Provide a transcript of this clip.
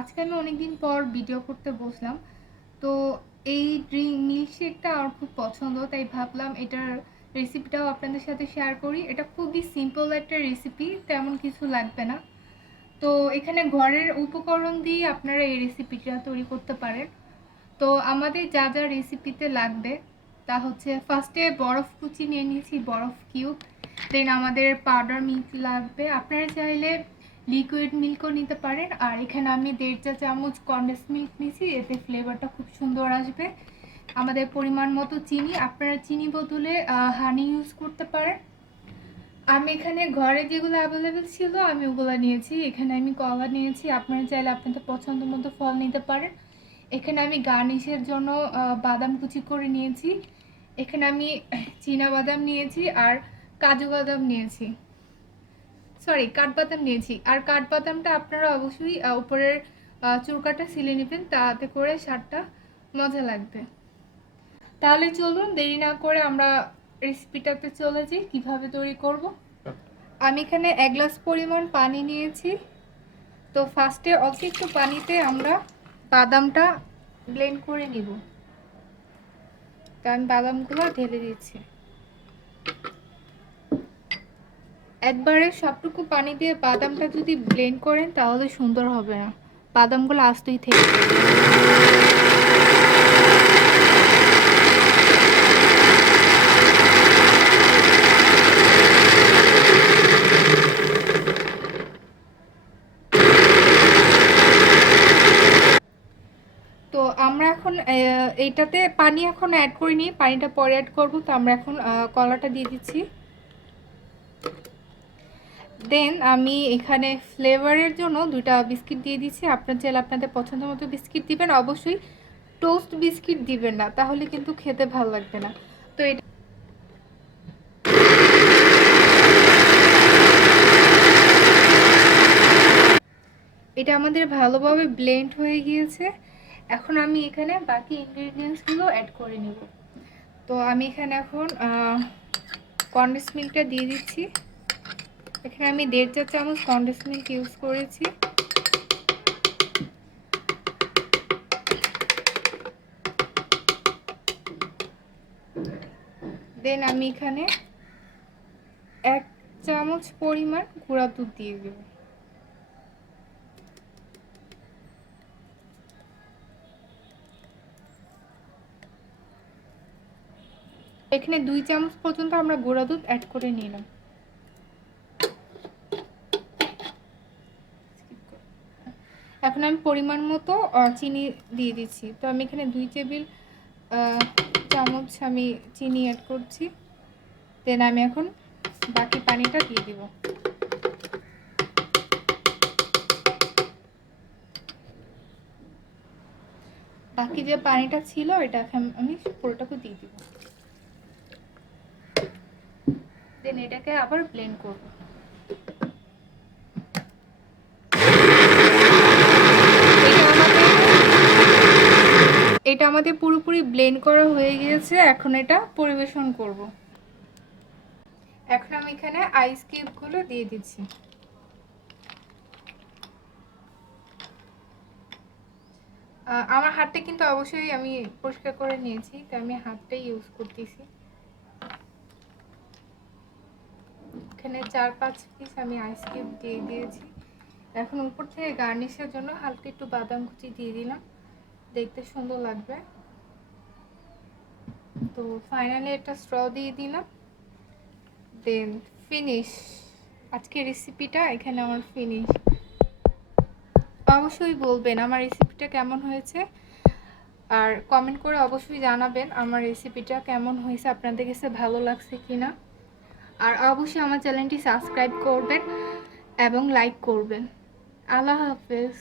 আজকে আমি অনেকদিন পর ভিডিও করতে বসলাম। তো এই মিল্কশেকটা আমার খুব পছন্দ, তাই ভাবলাম এটার রেসিপিটাও আপনাদের সাথে শেয়ার করি। এটা খুবই সিম্পল একটা রেসিপি, তেমন কিছু লাগবে না। তো এখানে ঘরের উপকরণ দিয়ে আপনারা এই রেসিপিটা তৈরি করতে পারেন। তো আমাদের যা যা রেসিপিতে লাগবে তা হচ্ছে, ফার্স্টে বরফ কুচি নিয়ে নিয়েছি, বরফ কিউব। দেন আমাদের পাউডার মিল্ক লাগবে, আপনারা চাইলে লিকুইড মিল্কও নিতে পারেন। আর এখানে আমি 1.5 চা চামচ কনডেন্স মিল্ক নিয়েছি, এতে ফ্লেভারটা খুব সুন্দর আসবে। আমাদের পরিমাণ মতো চিনি, আপনারা চিনি বদলে হানি ইউজ করতে পারেন। আমি এখানে ঘরে যেগুলো অ্যাভেলেবেল ছিল আমি ওগুলো নিয়েছি। এখানে আমি কলা নিয়েছি, আপনারা চাইলে আপনাদের পছন্দ মতো ফল নিতে পারেন। এখানে আমি গার্নিশের জন্য বাদাম কুচি করে নিয়েছি। এখানে আমি চীনা বাদাম নিয়েছি আর কাজু বাদাম নিয়েছি, সরি কাঠবাদাম নিয়েছি। আর কাঠবাদামটা আপনারা অবশ্যই উপরের চুরকাটা ছিলে নেবেন, তাতে করে স্বাদটা মজা লাগবে। তাহলে চলুন দেরি না করে আমরা রেসিপিটাতে চলে যাই কিভাবে তৈরি করব। আমি এখানে 1 গ্লাস পরিমাণ পানি নিয়েছি। তো ফার্স্টে অল্প একটু পানিতে আমরা বাদামটা ব্লেন্ড করে নিব। তো আমি বাদামগুলো ঢেলে দিচ্ছি। একবারে সবটুকু পানি দিয়ে বাদামটা যদি ব্লেন্ড করেন তাহলে সুন্দর হবে না, বাদামগুলো আস্তেই থেকে তো আমরা এখন এইটাতে পানি এখন অ্যাড করিনি, পানিটা পরে অ্যাড করব। তো আমরা এখন কলাটা দিয়ে দিচ্ছি। দেন আমি এখানে ফ্লেভারের জন্য 2টা বিস্কিট দিয়ে দিচ্ছি। আপনার চাইলে আপনাদের পছন্দ মতো বিস্কিট দিবেন, অবশ্যই টোস্ট বিস্কিট দিবেন না, তাহলে কিন্তু খেতে ভালো লাগবে না। তো এটা আমাদের ভালোভাবে ব্লেন্ড হয়ে গিয়েছে। এখন আমি এখানে বাকি ইনগ্রেডিয়েন্টসগুলো অ্যাড করে নেব। তো আমি এখানে এখন কনডেন্স মিল্কটা দিয়ে দিচ্ছি। এখানে আমি 1.5 চা চামচ কনডেন্স মিল্ক ইউজ করেছি। দেন আমি এখানে 1 চামচ পরিমাণ গুঁড়া দুধ দিয়ে দেব। এখানে 2 চামচ পর্যন্ত আমরা গুঁড়া দুধ অ্যাড করে নিলাম। এখন আমি পরিমাণ মতো চিনি দিয়ে দিচ্ছি। তো আমি এখানে 2 টেবিল চামচ আমি চিনি অ্যাড করছি। দেন আমি এখন বাকি পানিটা দিয়ে দিব। বাকি যে পানিটা ছিল এটা আমি পুরোটাকে দিয়ে দিব। দেন এটাকে আবার ব্লেন্ড করব। এটা আমাদের পুরোপুরি ব্লেন্ড করা হয়ে গিয়েছে। এখন এটা পরিবেশন করব। এখন আমি এখানে আইস কিউবগুলো দিয়ে দিচ্ছি। আমার হাতটা কিন্তু অবশ্যই আমি পরিষ্কার করে নিয়েছি, তাই আমি হাতটাই ইউজ করতেছি। এখানে 4-5 পিস আমি আইস কিউব দিয়ে দিয়েছি। এখন উপর থেকে গার্নিশের জন্য হালকা একটু বাদাম কুচি দিয়ে দিলাম, দেখতে সুন্দর লাগবে। তো ফাইনালি একটা স্ট্র দিয়ে দিলাম। দেন ফিনিশ, আজকের রেসিপিটা এখানে আমার ফিনিশ। অবশ্যই বলবেন আমার রেসিপিটা কেমন হয়েছে, আর কমেন্ট করে অবশ্যই জানাবেন আমার রেসিপিটা কেমন হয়েছে, আপনাদের কাছে ভালো লাগছে কিনা। আর অবশ্যই আমার চ্যানেলটি সাবস্ক্রাইব করবেন এবং লাইক করবেন। আল্লাহ হাফেজ।